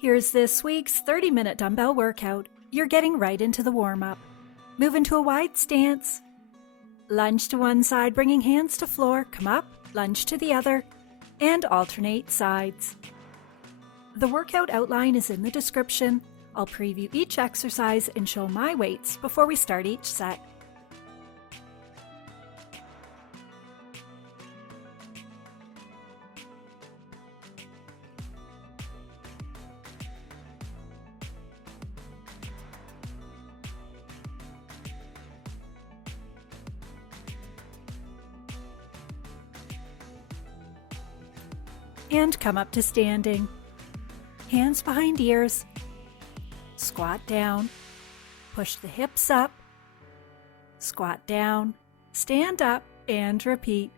Here's this week's 30-minute dumbbell workout. You're getting right into the warm-up. Move into a wide stance. Lunge to one side, bringing hands to floor. Come up, lunge to the other, and alternate sides. The workout outline is in the description. I'll preview each exercise and show my weights before we start each set. And come up to standing. Hands behind ears. Squat down. Push the hips up. Squat down. Stand up and repeat.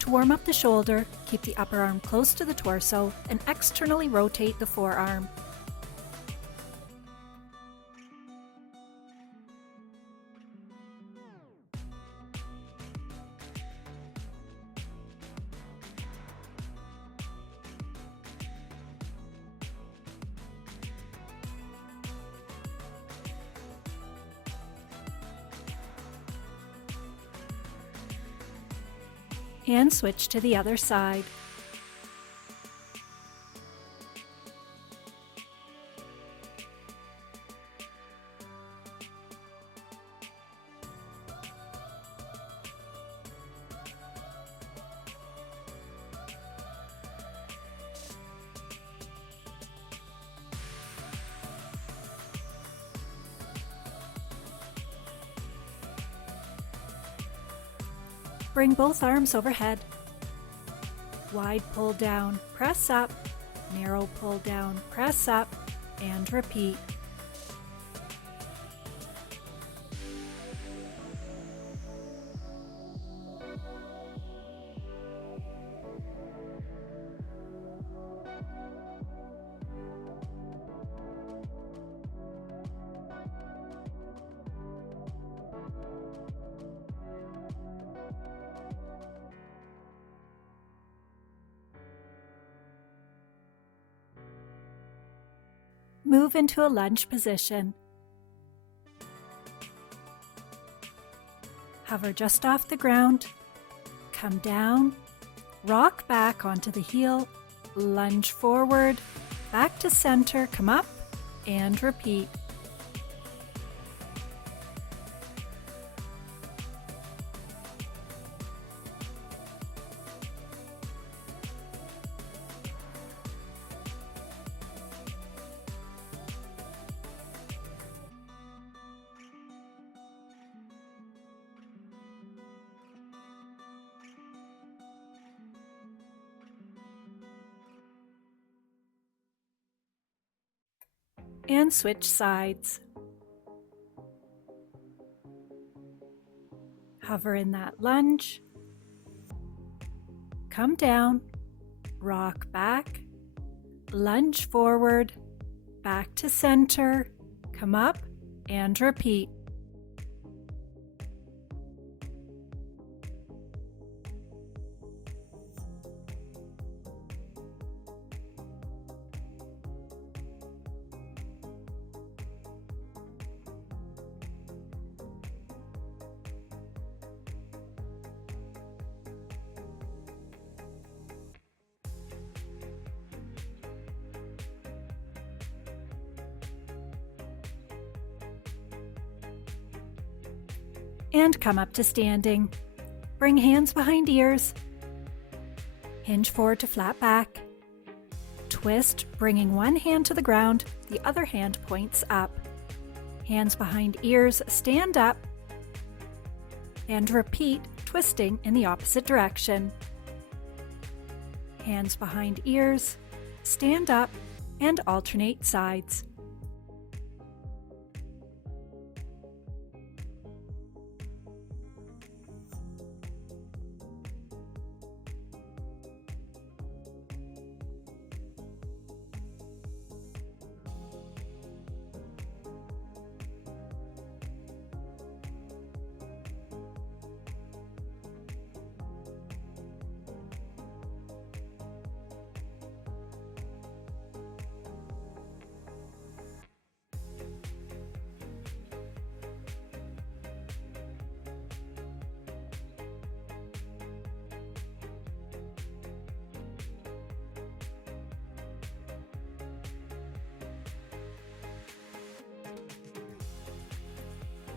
To warm up the shoulder, keep the upper arm close to the torso and externally rotate the forearm. And switch to the other side. Bring both arms overhead. Wide pull down, press up, narrow pull down, press up, and repeat. Move into a lunge position. Hover just off the ground. Come down. Rock back onto the heel. Lunge forward. Back to center. Come up and repeat. And switch sides. Hover in that lunge. Come down, rock back, lunge forward, back to center, come up and repeat. And come up to standing. Bring hands behind ears. Hinge forward to flat back. Twist, bringing one hand to the ground, the other hand points up. Hands behind ears, stand up. And repeat, twisting in the opposite direction. Hands behind ears, stand up, and alternate sides.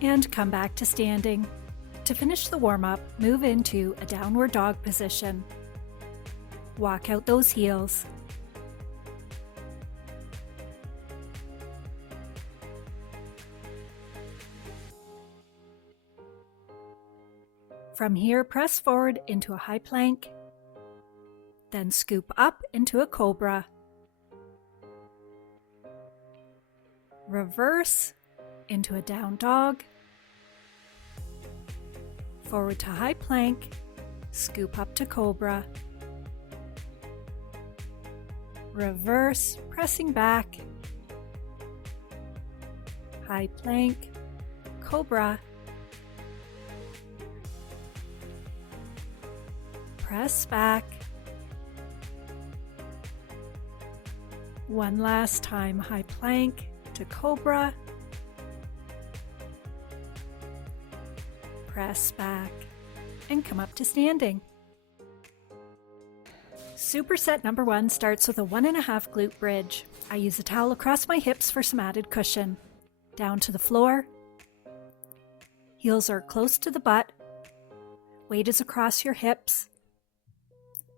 And come back to standing. To finish the warm-up, move into a downward dog position. Walk out those heels. From here, press forward into a high plank, then scoop up into a cobra. Reverse into a down dog, forward to high plank, scoop up to cobra, reverse, pressing back, high plank, cobra, press back, one last time, high plank to cobra, press back, and come up to standing. Superset number 1 starts with a 1.5 glute bridge. I use a towel across my hips for some added cushion. Down to the floor. Heels are close to the butt. Weight is across your hips.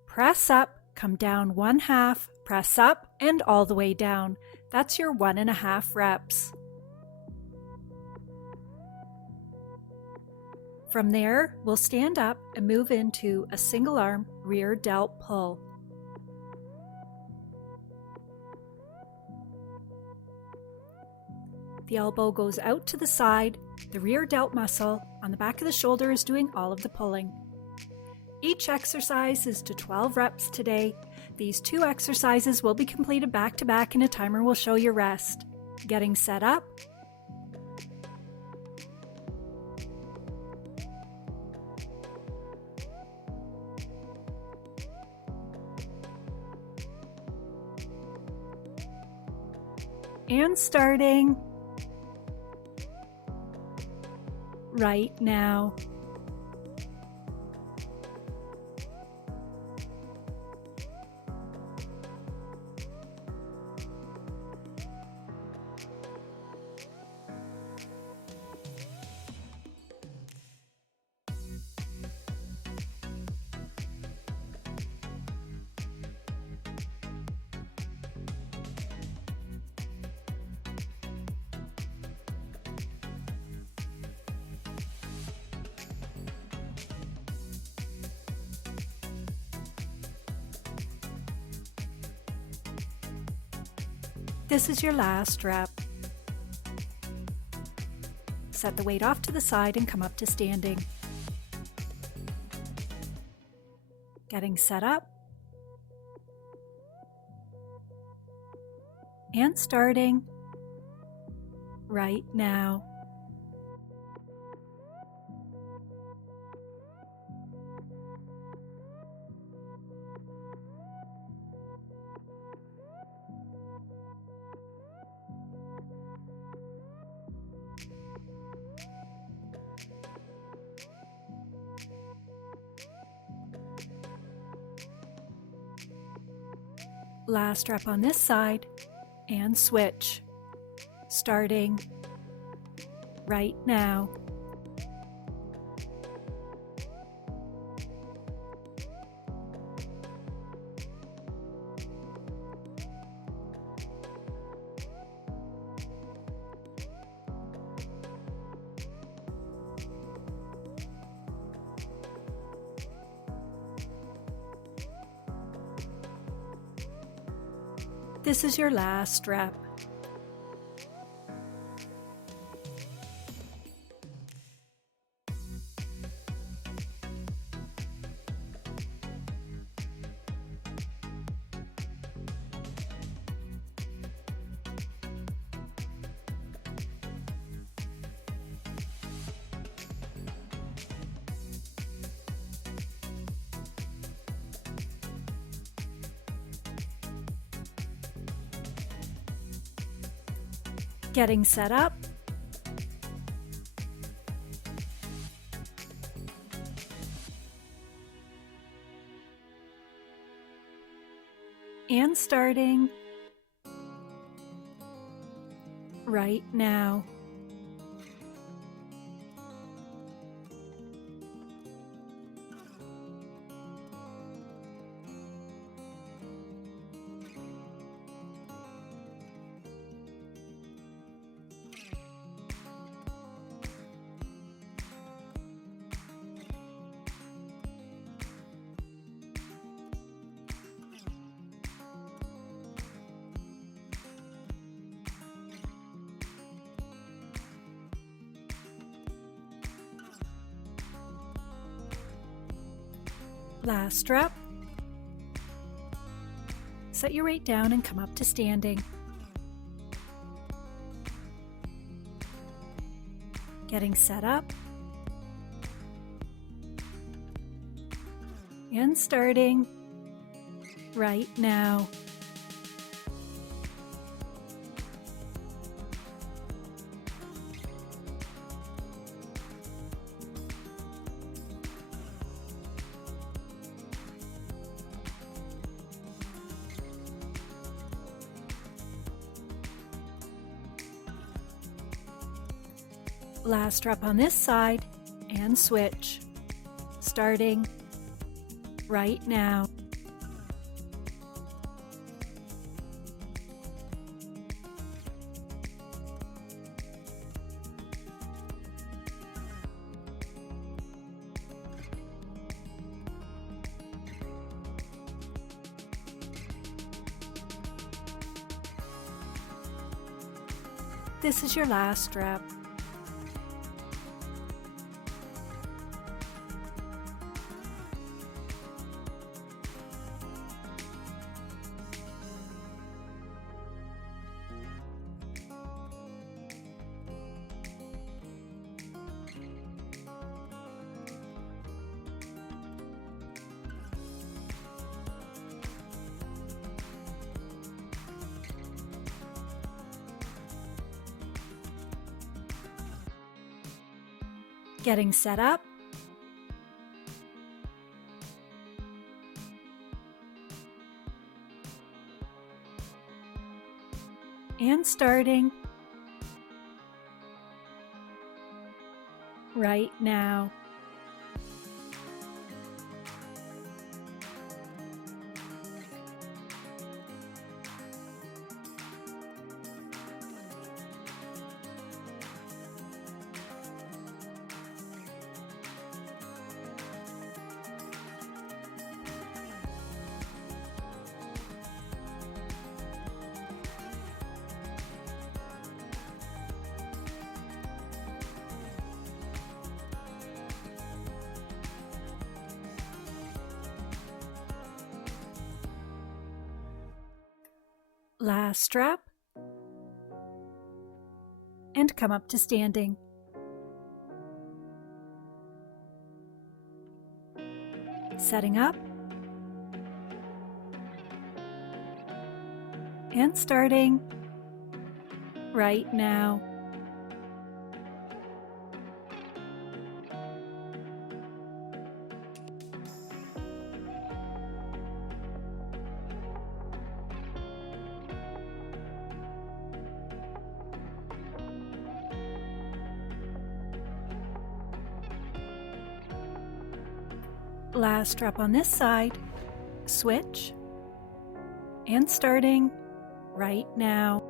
Press up, come down 1/2, press up, and all the way down. That's your 1.5 reps. From there, we'll stand up and move into a single arm rear delt pull. The elbow goes out to the side. The rear delt muscle on the back of the shoulder is doing all of the pulling. Each exercise is to 12 reps today. These 2 exercises will be completed back to back and a timer will show your rest. Getting set up. And starting right now. This is your last rep. Set the weight off to the side and come up to standing. Getting set up. And starting right now. Last rep on this side, and switch. Starting right now. This is your last rep. Getting set up. And starting right now. Last rep. Set your weight down and come up to standing. Getting set up. And starting right now. Last rep on this side and switch. Starting right now. This is your last rep. Getting set up. And starting right now. Last rep. And come up to standing. Setting up. And starting right now. Last rep on this side, switch, and starting right now.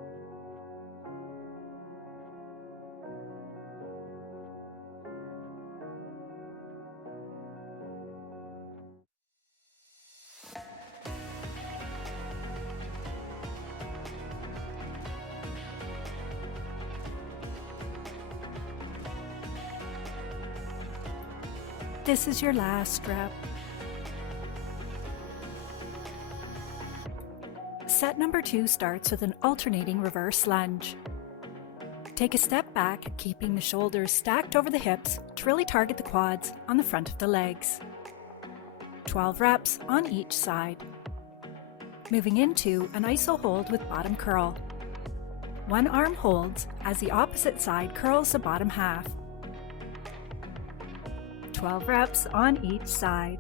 This is your last rep. Set number 2 starts with an alternating reverse lunge. Take a step back, keeping the shoulders stacked over the hips to really target the quads on the front of the legs. 12 reps on each side. Moving into an iso hold with bottom curl. One arm holds as the opposite side curls the bottom half. 12 reps on each side.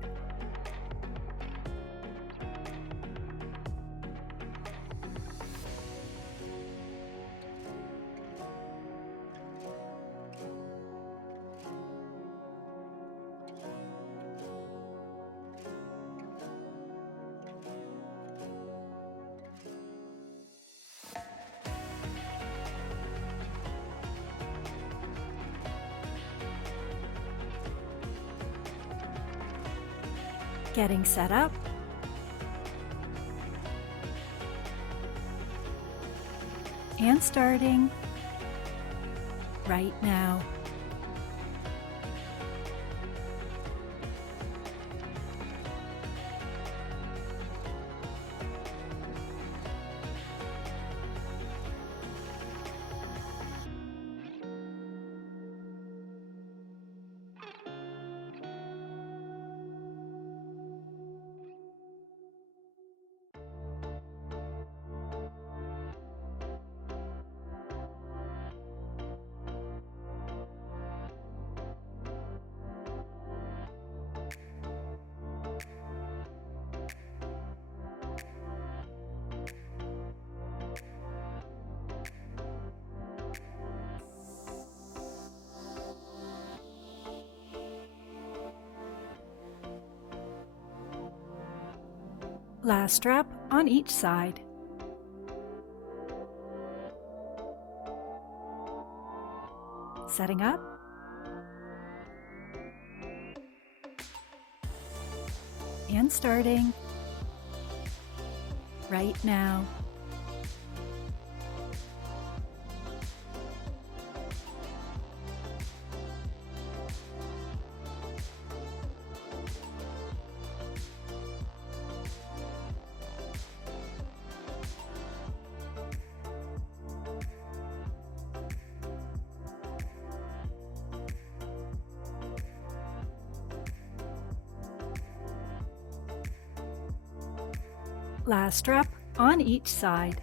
Getting set up. And starting right now. Last rep on each side. Setting up. And starting right now. Last rep on each side.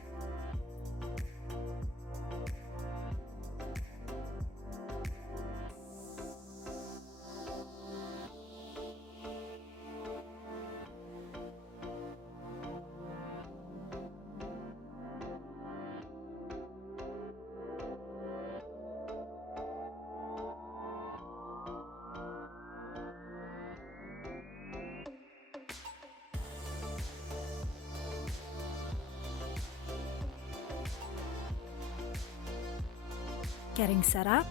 Getting set up.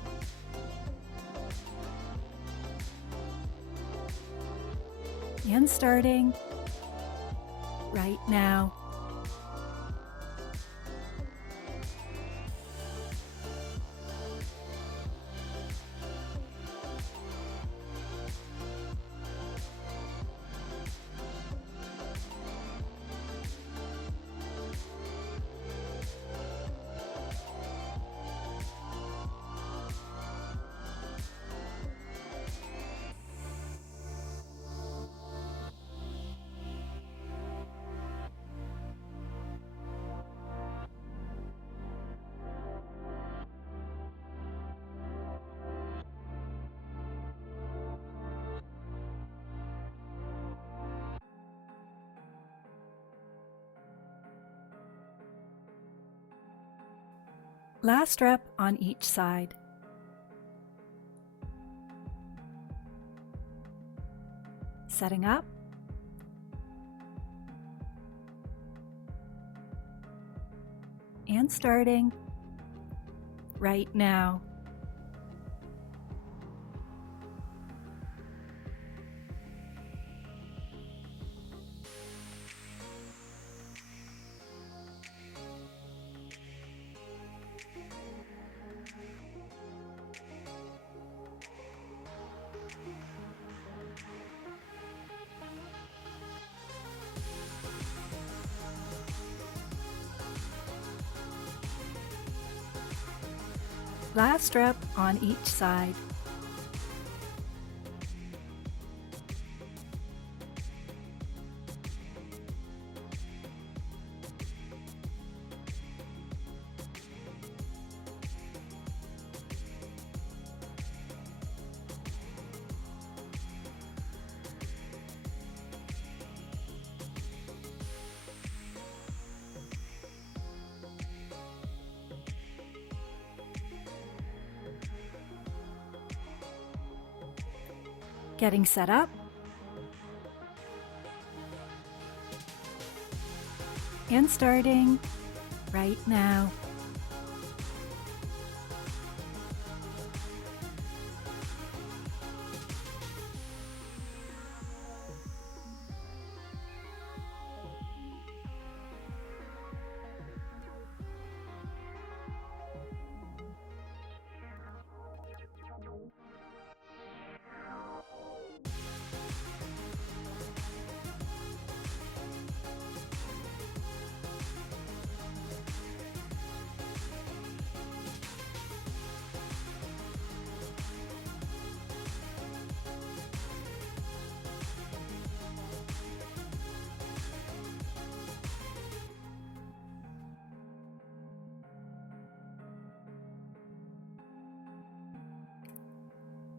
And starting right now. Last rep on each side. Setting up. And starting right now. Last rep on each side. Getting set up. And starting right now.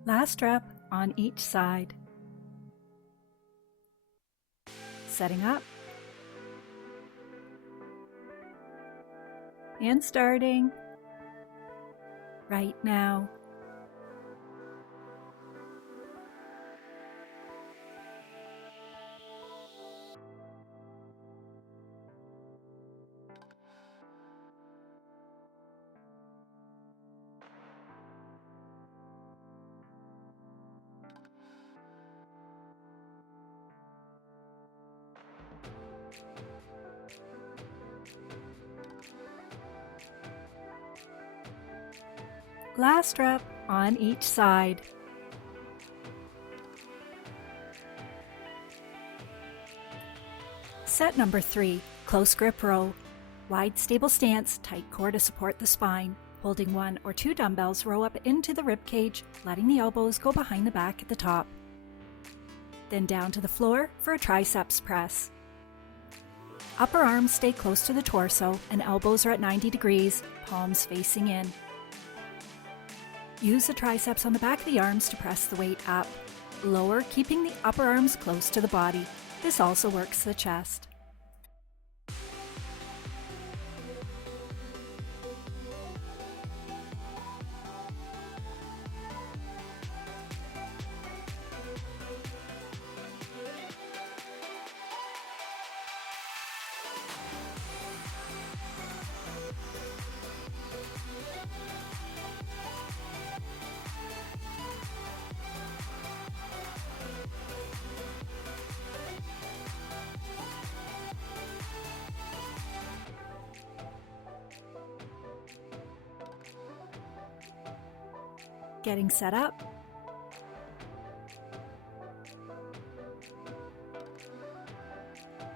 Last rep on each side. Setting up. And starting right now. Last rep on each side. Set number 3, close grip row. Wide stable stance, tight core to support the spine. Holding 1 or 2 dumbbells, row up into the rib cage, letting the elbows go behind the back at the top. Then down to the floor for a triceps press. Upper arms stay close to the torso and elbows are at 90 degrees, palms facing in. Use the triceps on the back of the arms to press the weight up. Lower, keeping the upper arms close to the body. This also works the chest. Getting set up.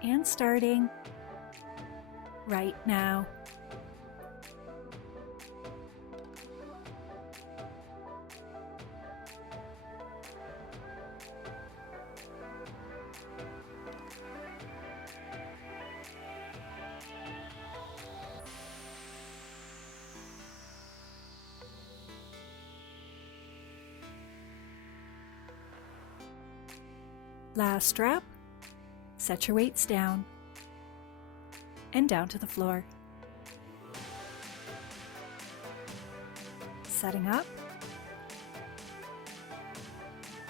And starting right now. Last rep. Set your weights down and down to the floor. Setting up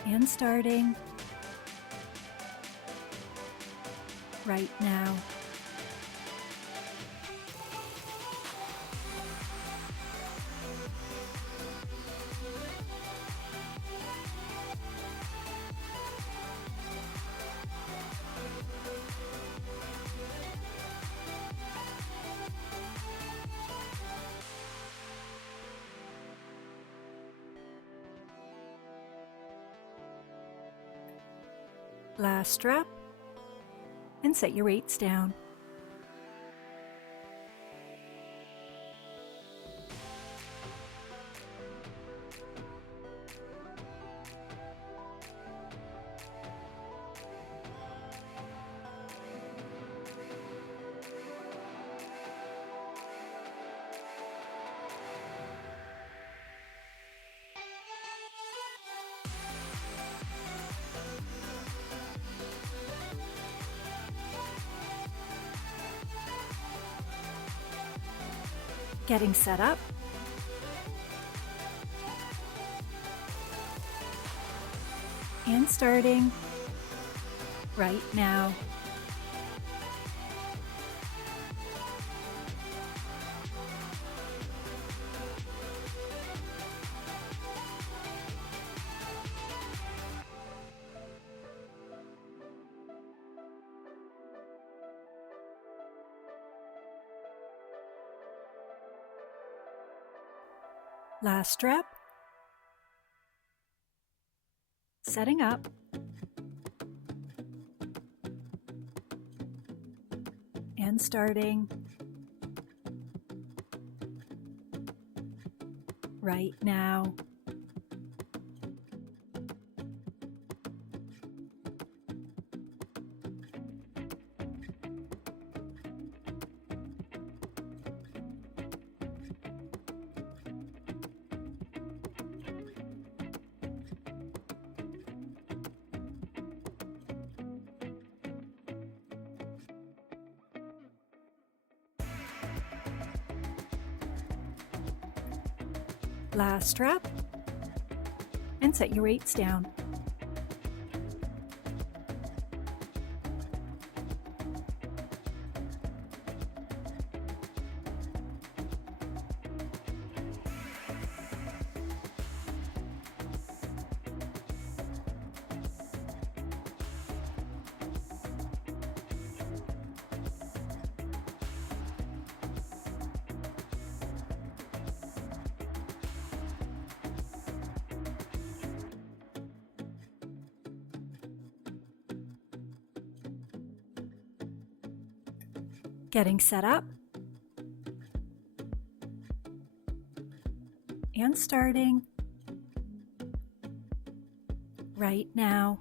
and starting right now. Last rep, and set your weights down. Getting set up. And starting right now. Last rep. Setting up. And starting right now. Last rep, and set your weights down. Getting set up and starting right now.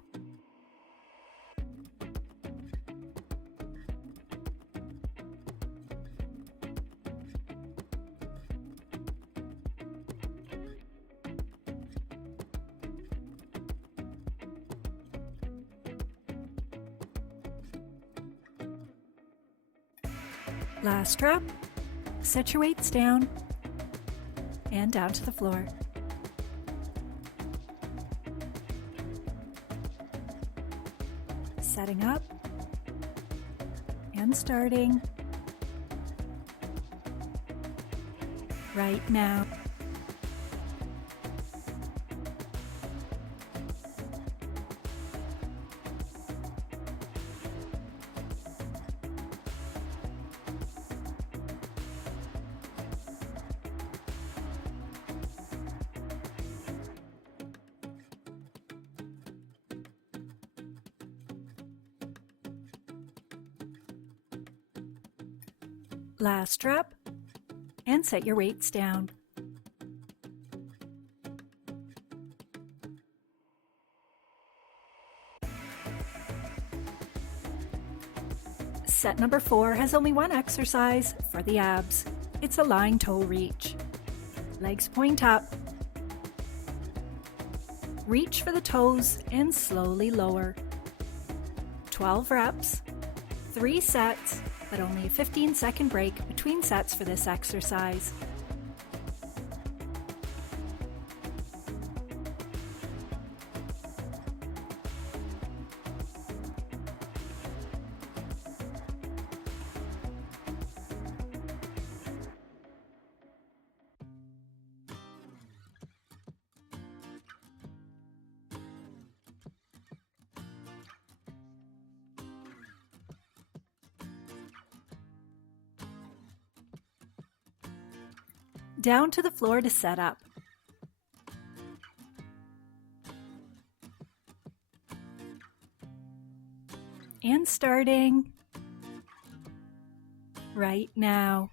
Last rep, set your weights down and down to the floor. Setting up and starting right now. Last rep, and set your weights down. Set number 4 has only one exercise for the abs. It's a lying toe reach. Legs point up. Reach for the toes and slowly lower. 12 reps, 3 sets, but only a 15-second break between sets for this exercise. Down to the floor to set up. And starting right now.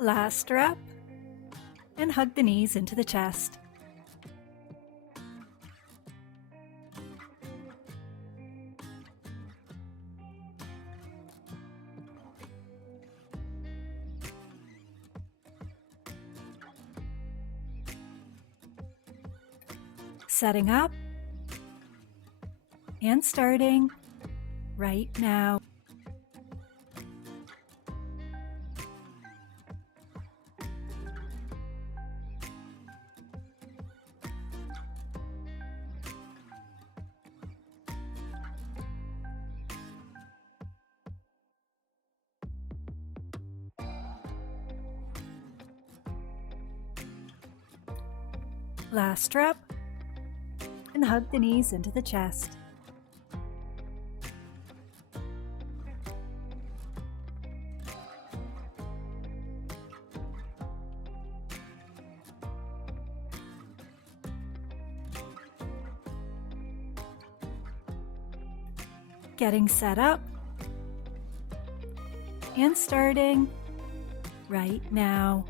Last rep, and hug the knees into the chest. Setting up and starting right now. Last rep, and hug the knees into the chest. Getting set up and starting right now.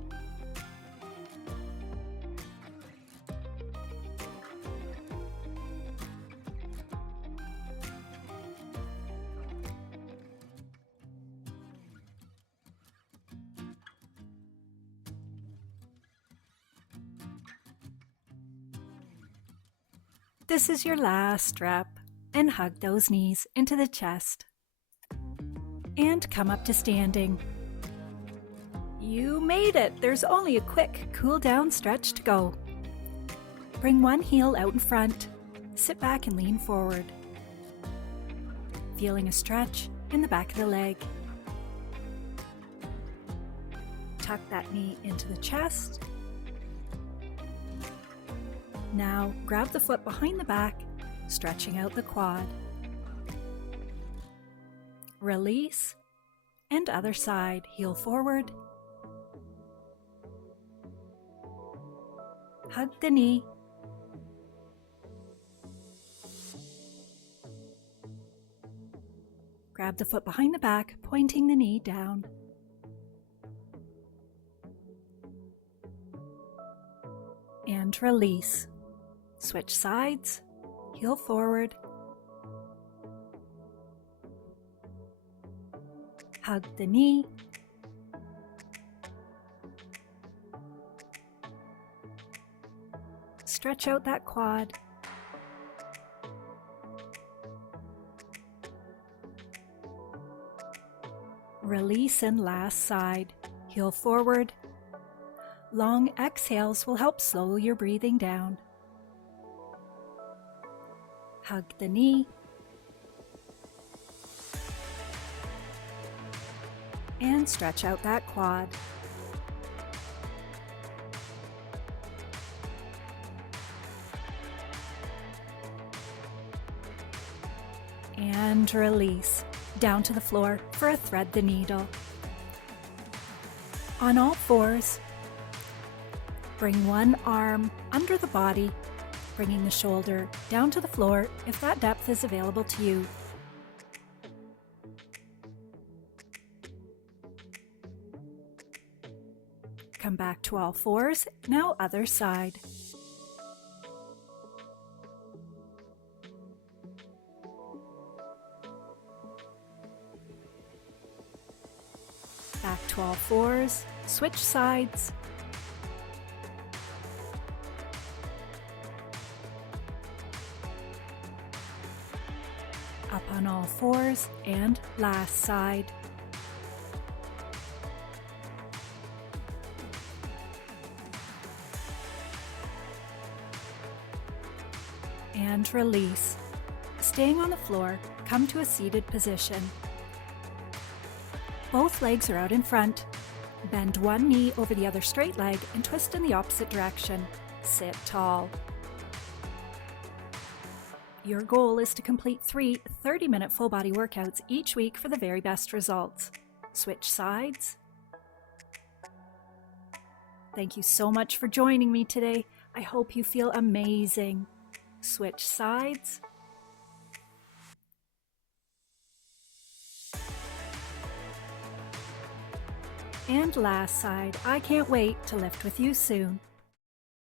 This is your last rep, and hug those knees into the chest. And come up to standing. You made it! There's only a quick cool down stretch to go. Bring one heel out in front. Sit back and lean forward. Feeling a stretch in the back of the leg. Tuck that knee into the chest. Now grab the foot behind the back, stretching out the quad. Release, and other side, heel forward. Hug the knee. Grab the foot behind the back, pointing the knee down. And release. Switch sides, heel forward. Hug the knee. Stretch out that quad. Release and last side, heel forward. Long exhales will help slow your breathing down. Hug the knee. And stretch out that quad. And release. Down to the floor for a thread the needle. On all fours, bring one arm under the body, bringing the shoulder down to the floor if that depth is available to you. Come back to all fours, now other side. Back to all fours, switch sides. Up on all fours and last side. And release. Staying on the floor, come to a seated position. Both legs are out in front. Bend one knee over the other straight leg and twist in the opposite direction. Sit tall. Your goal is to complete 3 30-minute full body workouts each week for the very best results. Switch sides. Thank you so much for joining me today. I hope you feel amazing. Switch sides. And last side. I can't wait to lift with you soon.